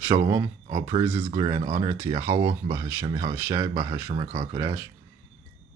Shalom, all praises, glory, and honor to Yahweh, Bahashem Yahushai, Bahashem Kodesh.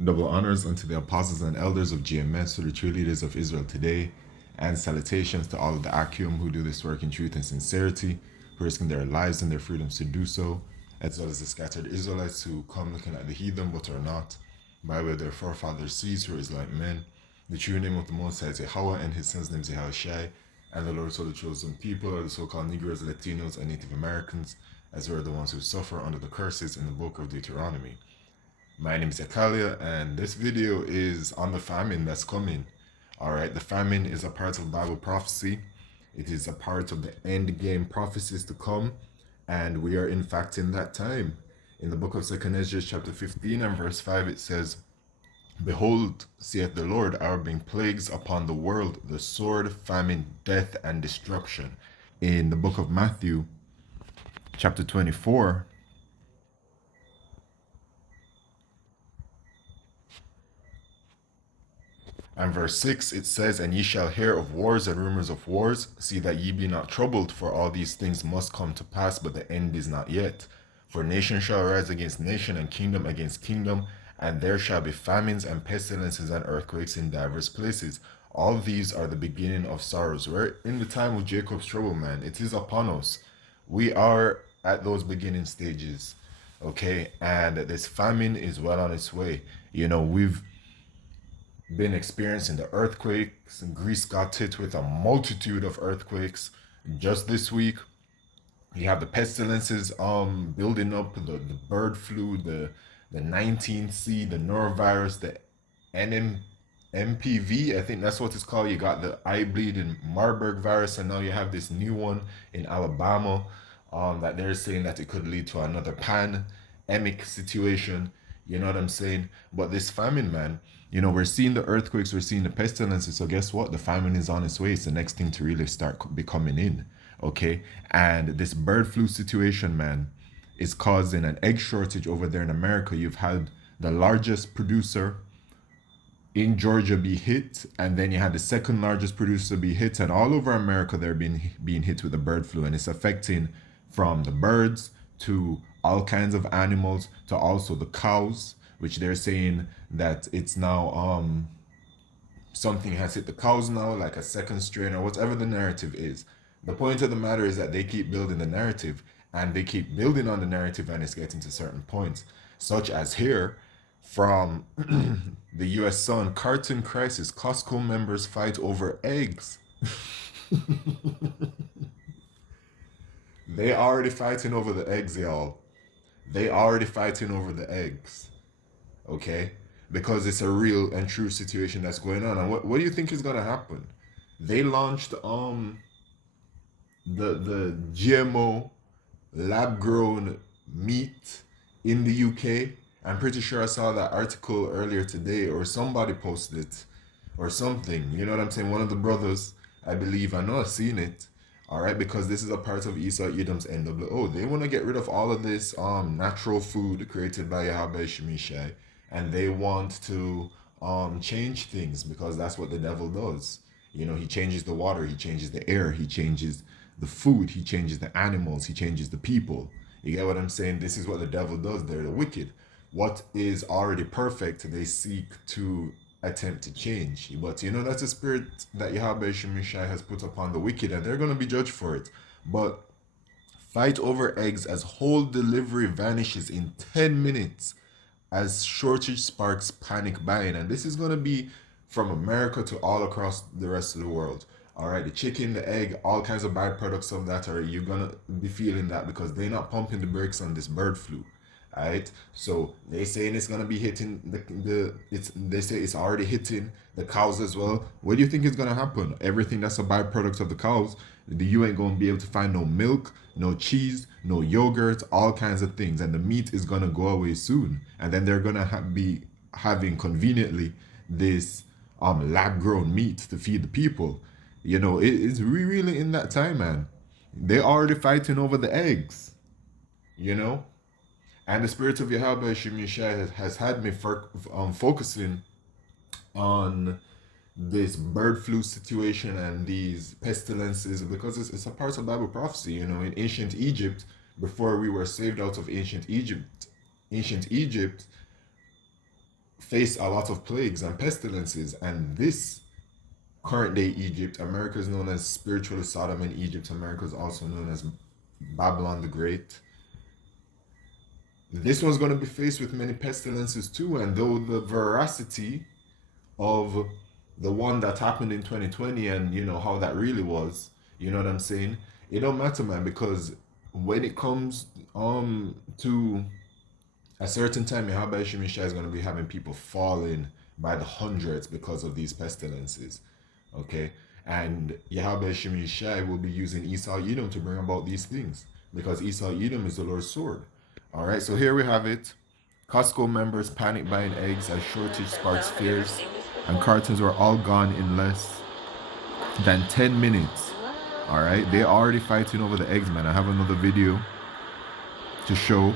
Double honors unto the apostles and elders of GMS, to the true leaders of Israel today, and salutations to all of the Akim who do this work in truth and sincerity, who risking their lives and their freedoms to do so, as well as the scattered Israelites who come looking at the heathen but are not, by way of their forefathers seized who is like men. The true name of the Most High is Yahweh, and his son's name is Yahushai, and the Lord told the chosen people are the so-called Negroes, Latinos, and Native Americans, as well as the ones who suffer under the curses in the book of Deuteronomy. My name is Akalia, and this video is on the famine that's coming. Alright, the famine is a part of Bible prophecy. It is a part of the end game prophecies to come, and we are in fact in that time. In the book of 2nd Ezra chapter 15 and verse 5 it says, Behold, saith the Lord, I will bring plagues upon the world, the sword, famine, death, and destruction. In the book of Matthew, chapter 24, and verse 6, it says, And ye shall hear of wars and rumors of wars. See that ye be not troubled, for all these things must come to pass, but the end is not yet. For nation shall rise against nation, and kingdom against kingdom, and there shall be famines and pestilences and earthquakes in divers places. All these are the beginning of sorrows. We're in the time of Jacob's trouble, man. It is upon us. We are at those beginning stages, okay? And this famine is well on its way. You know, we've been experiencing the earthquakes, and Greece got hit with a multitude of earthquakes just this week. You have the pestilences building up, the bird flu, the 19C, the norovirus, the MPV, I think that's what it's called. You got the eye bleeding Marburg virus, and now you have this new one in Alabama that they're saying that it could lead to another pandemic situation. You know what I'm saying? But this famine, man, you know, we're seeing the earthquakes, we're seeing the pestilences. So guess what? The famine is on its way. It's the next thing to really start becoming in. Okay. And this bird flu situation, man, is causing an egg shortage over there in America. You've had the largest producer in Georgia be hit, and then you had the second largest producer be hit, and all over America they're being hit with the bird flu, and it's affecting from the birds to all kinds of animals to also the cows, which they're saying that it's now something has hit the cows now, like a second strain or whatever the narrative is. The point of the matter is that they keep building the narrative, and they keep building on the narrative, and it's getting to certain points, such as here from the US Sun, carton crisis, Costco members fight over eggs. They already fighting over the eggs, y'all. They already fighting over the eggs. Okay? Because it's a real and true situation that's going on. And what do you think is gonna happen? They launched the GMO lab grown meat in the UK. I'm pretty sure I saw that article earlier today, or somebody posted it or something. You know what I'm saying? One of the brothers, I believe, I know I've seen it. All right, because this is a part of Esau Edom's NWO. They want to get rid of all of this natural food created by Yahweh Shemishai, and they want to change things, because that's what the devil does. You know, he changes the water, he changes the air, he changes the food, he changes the animals, he changes the people. You get what I'm saying? This is what the devil does. They're the wicked. What is already perfect, they seek to attempt to change. But you know, that's a spirit that Yahweh Shemishai has put upon the wicked, and they're going to be judged for it. But fight over eggs as whole delivery vanishes in 10 minutes as shortage sparks panic buying. And this is going to be from America to all across the rest of the world. All right, the chicken, the egg, all kinds of byproducts of that, are you're going to be feeling that, because they're not pumping the brakes on this bird flu. All right, so they saying it's gonna be hitting they say it's already hitting the cows as well. What do you think is gonna happen? Everything that's a byproduct of the cows, you ain't gonna be able to find no milk, no cheese, no yogurt, all kinds of things, and the meat is gonna go away soon. And then they're gonna be having conveniently this lab grown meat to feed the people. You know, it's really in that time, man. They're already fighting over the eggs. You know, and the spirit of Yahweh Shemishai has had me focusing on this bird flu situation and these pestilences, because it's a part of Bible prophecy. You know, in ancient Egypt, before we were saved out of ancient Egypt faced a lot of plagues and pestilences, and this current day Egypt, America is known as spiritually Sodom in Egypt. America is also known as Babylon the Great. This one's going to be faced with many pestilences too, and though the veracity of the one that happened in 2020 and you know how that really was, you know what I'm saying? It don't matter, man, because when it comes to a certain time, Yahweh Shemisha is going to be having people falling by the hundreds because of these pestilences. Okay? And Yahweh Shemisha will be using Esau Edom to bring about these things because Esau Edom is the Lord's sword. All right, so here we have it. Costco members panic buying eggs as shortage sparks fears, and cartons were all gone in less than 10 minutes. All right, they're already fighting over the eggs, man. I have another video to show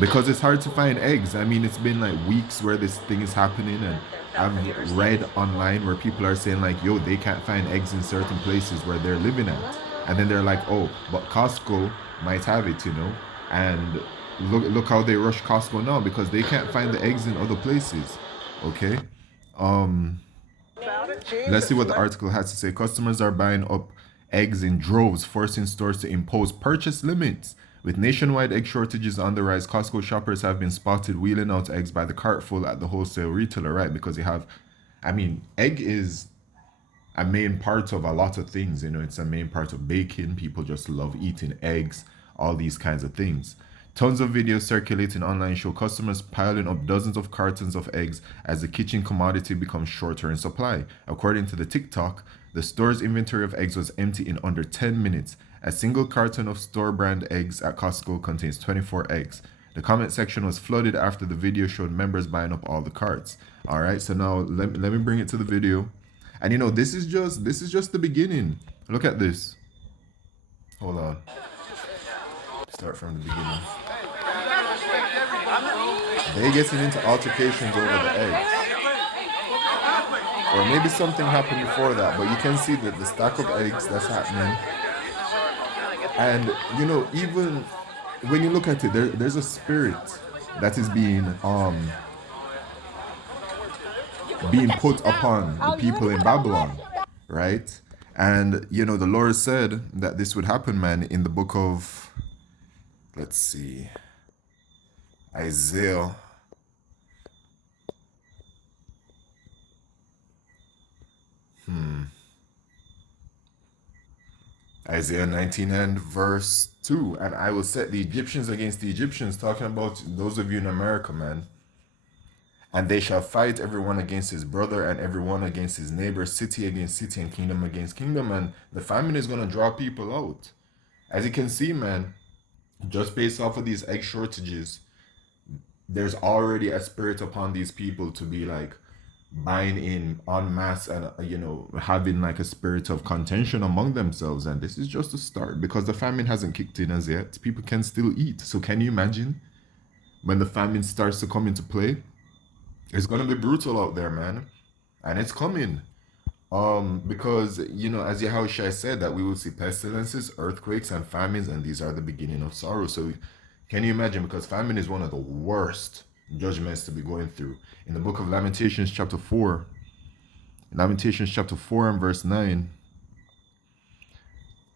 because it's hard to find eggs. I mean, it's been like weeks where this thing is happening, and I've read online where people are saying like, yo, they can't find eggs in certain places where they're living at, and then they're like, oh, but Costco might have it, you know. And look how they rush Costco now because they can't find the eggs in other places. Okay. Let's see what the article has to say. Customers are buying up eggs in droves, forcing stores to impose purchase limits. With nationwide egg shortages on the rise, Costco shoppers have been spotted wheeling out eggs by the cartful at the wholesale retailer, right? Because egg is a main part of a lot of things. You know, it's a main part of baking. People just love eating eggs, all these kinds of things. Tons of videos circulating online show customers piling up dozens of cartons of eggs as the kitchen commodity becomes shorter in supply. According to the TikTok, the store's inventory of eggs was empty in under 10 minutes. A single carton of store brand eggs at Costco contains 24 eggs. The comment section was flooded after the video showed members buying up all the carts. All right, so now let me bring it to the video. And you know, this is just the beginning. Look at this. Hold on. Start from the beginning. They getting into altercations over the eggs. Or maybe something happened before that, but you can see that the stack of eggs that's happening. And you know, even when you look at it, there's a spirit that is being put upon the people in Babylon, right? And you know, the Lord said that this would happen, man, in the book of, let's see, Isaiah. Isaiah 19 and verse 2. And I will set the Egyptians against the Egyptians, talking about those of you in America, man. And they shall fight everyone against his brother and everyone against his neighbor, city against city and kingdom against kingdom. And the famine is going to draw people out. As you can see, man, just based off of these egg shortages, there's already a spirit upon these people to be like buying in en masse and you know, having like a spirit of contention among themselves. And this is just a start because the famine hasn't kicked in as yet. People can still eat. So can you imagine when the famine starts to come into play? It's gonna be brutal out there, man, and it's coming. Because you know, as Yahushua said, that we will see pestilences, earthquakes, and famines, and these are the beginning of sorrow. So, can you imagine? Because famine is one of the worst judgments to be going through. In the book of Lamentations, chapter 4, Lamentations chapter 4 and verse 9,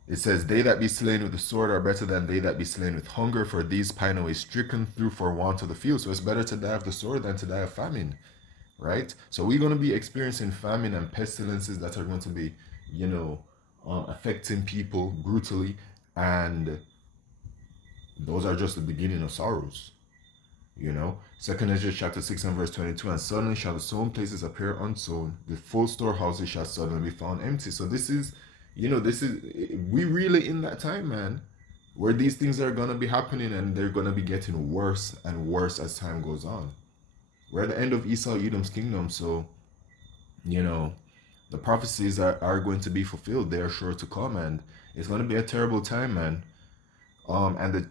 it says, "They that be slain with the sword are better than they that be slain with hunger, for these pine away stricken through for want of the field." So it's better to die of the sword than to die of famine, right? So we're going to be experiencing famine and pestilences that are going to be, you know, affecting people brutally, and those are just the beginning of sorrows. You know, 2 Ezra chapter 6 and verse 22, "And suddenly shall the sown places appear unsown, the full storehouses shall suddenly be found empty." So this is, you know, we really in that time, man, where these things are gonna be happening, and they're gonna be getting worse and worse as time goes on. We're at the end of Esau Edom's kingdom, so you know, the prophecies are going to be fulfilled. They are sure to come, and it's gonna be a terrible time, man. And the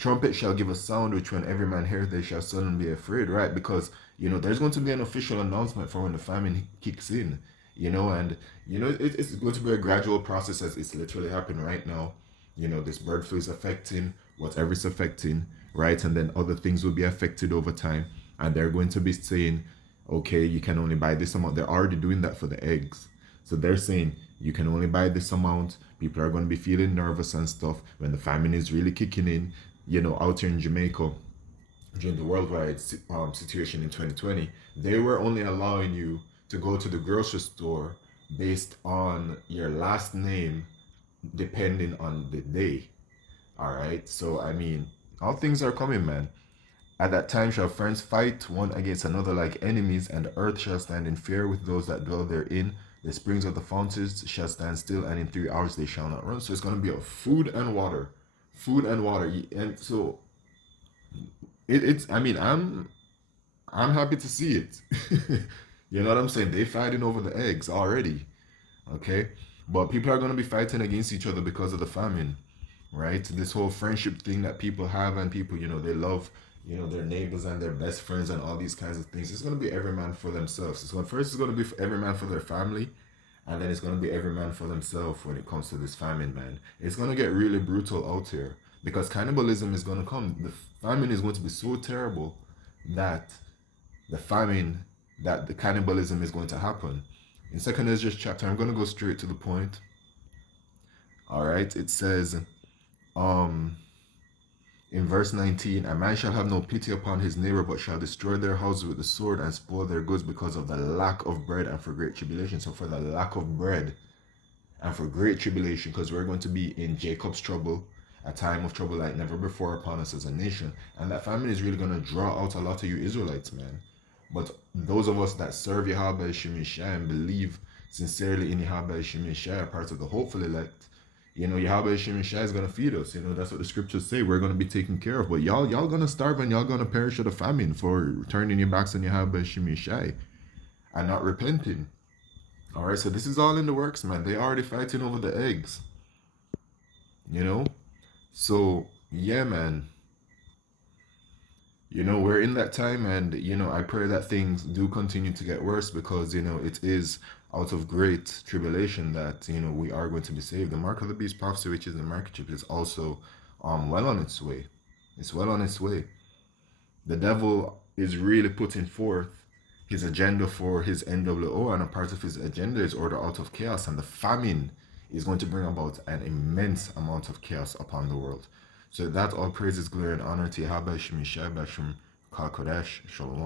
Trumpet shall give a sound which when every man hears they shall suddenly be afraid, right? Because there's going to be an official announcement for when the famine kicks in, and it's going to be a gradual process as it's literally happening right now. This bird flu is affecting whatever it's affecting, right? And then other things will be affected over time, and they're going to be saying, okay, you can only buy this amount. They're already doing that for the eggs. So they're saying you can only buy this amount. People are going to be feeling nervous and stuff when the famine is really kicking in. Out here in Jamaica, during the worldwide situation in 2020, they were only allowing you to go to the grocery store based on your last name, depending on the day. All right. So, I mean, all things are coming, man. At that time shall friends fight one against another like enemies, and the earth shall stand in fear with those that dwell therein. The springs of the fountains shall stand still, and in 3 hours they shall not run. So it's going to be a food and water. Food and water. And so it's, I mean, I'm happy to see it. You know what I'm saying? They fighting over the eggs already. Okay? But people are going to be fighting against each other because of the famine, right? This whole friendship thing that people have, and people, they love, their neighbors and their best friends and all these kinds of things. It's going to be every man for themselves. First it's going to be for every man for their family, and then it's going to be every man for themselves when it comes to this famine, man. It's going to get really brutal out here because cannibalism is going to come. The famine is going to be so terrible that the cannibalism is going to happen. In Second Ezra chapter, I'm going to go straight to the point. All right, it says, in verse 19, a man shall have no pity upon his neighbor, but shall destroy their houses with the sword and spoil their goods because of the lack of bread and for great tribulation. So for the lack of bread and for great tribulation, because we're going to be in Jacob's trouble, a time of trouble like never before upon us as a nation. And that famine is really going to draw out a lot of you Israelites, man. But those of us that serve Yahweh Shemishai and believe sincerely in Yahweh Shemishai are part of the hopeful elect. Yahweh Shemishai is going to feed us. That's what the scriptures say. We're going to be taken care of. But y'all going to starve and y'all going to perish of the famine for turning your backs on Yahweh Shemishai and not repenting. All right, so this is all in the works, man. They already fighting over the eggs. So, yeah, man. We're in that time, and I pray that things do continue to get worse because it is out of great tribulation that we are going to be saved. The mark of the beast prophecy, which is the microchip, is also well on its way. It's well on its way. The devil is really putting forth his agenda for his NWO, and a part of his agenda is order out of chaos, and the famine is going to bring about an immense amount of chaos upon the world. So that all praises, glory, and honor to Yahweh Shemishai Bashim Kal Kodesh Shalom.